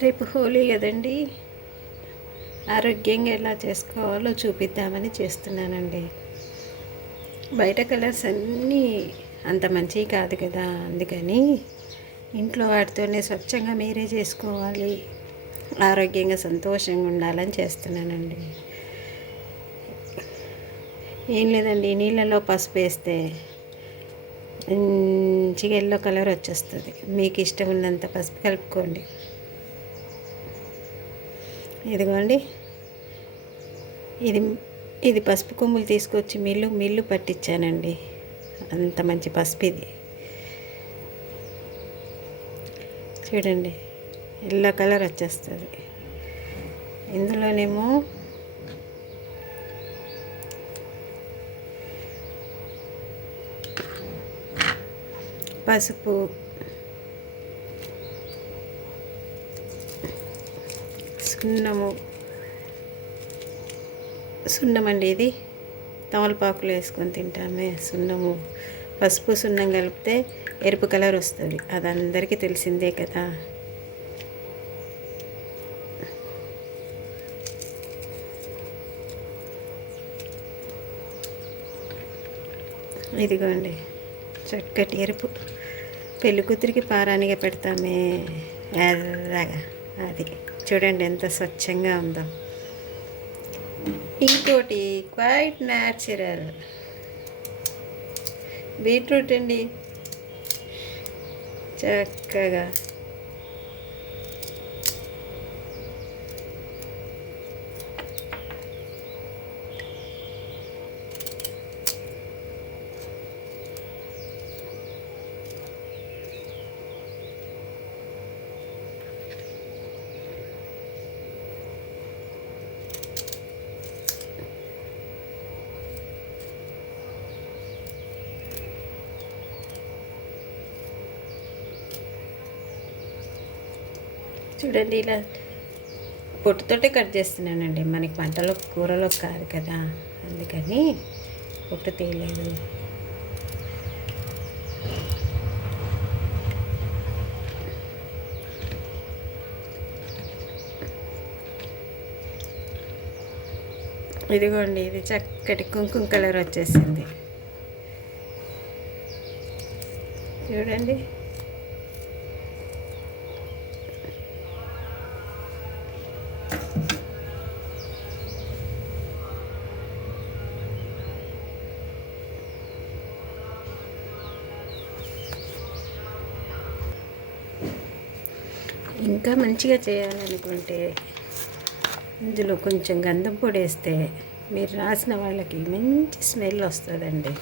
రేపు హోలీ కదండి, ఆరోగ్యంగా ఎలా చేసుకోవాలో చూపిద్దామని చేస్తున్నానండి. బయట కలర్స్ అన్నీ అంత మంచివి కాదు కదా, అందుకని ఇంట్లో వాటితోనే స్వచ్ఛంగా మీరే చేసుకోవాలి, ఆరోగ్యంగా సంతోషంగా ఉండాలని చేస్తున్నానండి. ఏం లేదండి, నీళ్ళలో పసుపు వేస్తే మంచిగా ఎల్లో కలర్ వచ్చేస్తుంది. మీకు ఇష్టం ఉన్నంత పసుపు కలుపుకోండి. ఇదిగోండి, ఇది ఇది పసుపు కొమ్ములు తీసుకొచ్చి మిల్లు పట్టించానండి. అంత మంచి పసుపు ఇది. చూడండి, ఎల్లో కలర్ వచ్చేస్తుంది. ఇందులోనేమో పసుపు, సున్నం అండి. ఇది తమలపాకులు వేసుకొని తింటామే సున్నము. పసుపు సున్నం కలిపితే ఎరుపు కలర్ వస్తుంది, అది అందరికీ తెలిసిందే కదా. ఇదిగోండి, చక్కటి ఎరుపు. పెళ్లి కూతురికి పారానిగా పెడతామే ఎర్రగా, అది చూడండి ఎంత స్వచ్ఛంగా ఉందో. ఇంకోటి క్వైట్ న్యాచురల్ బీట్రూట్ అండి. చక్కగా చూడండి, ఇలా పొట్టుతోటే కట్ చేస్తున్నానండి. మనకి వంటలో కూరలో కాదు కదా, అందుకని పొట్టు తీయలేదు. ఇదిగోండి, ఇది చక్కటి కుంకుమ కలర్ వచ్చేసింది. చూడండి, ఇంకా మంచిగా చేయాలనుకుంటే ఇందులో కొంచెం గంధం పొడి వేస్తే మీరు రాసిన వాళ్ళకి మంచి స్మెల్ వస్తుందండి.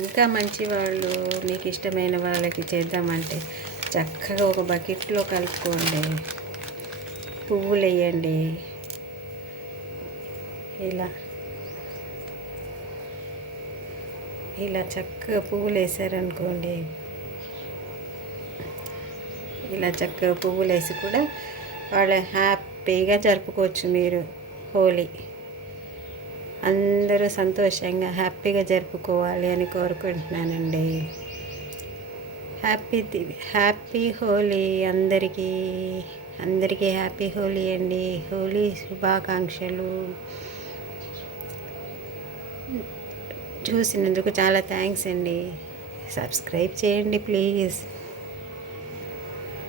ఇంకా మంచి వాళ్ళు, మీకు ఇష్టమైన వాళ్ళకి చేద్దామంటే చక్కగా ఒక బకెట్లో కలుపుకోండి, పువ్వులు వేయండి. ఇలా చక్కగా పువ్వులు వేసారనుకోండి, ఇలా చక్కగా పువ్వులు వేసి కూడా వాళ్ళు హ్యాపీగా జరుపుకోవచ్చు. మీరు హోలీ అందరూ సంతోషంగా హ్యాపీగా జరుపుకోవాలి అని కోరుకుంటున్నానండి. హ్యాపీ హోలీ అందరికీ హ్యాపీ హోలీ అండి. హోలీ శుభాకాంక్షలు. చూసినందుకు చాలా థ్యాంక్స్ అండి. సబ్స్క్రైబ్ చేయండి ప్లీజ్.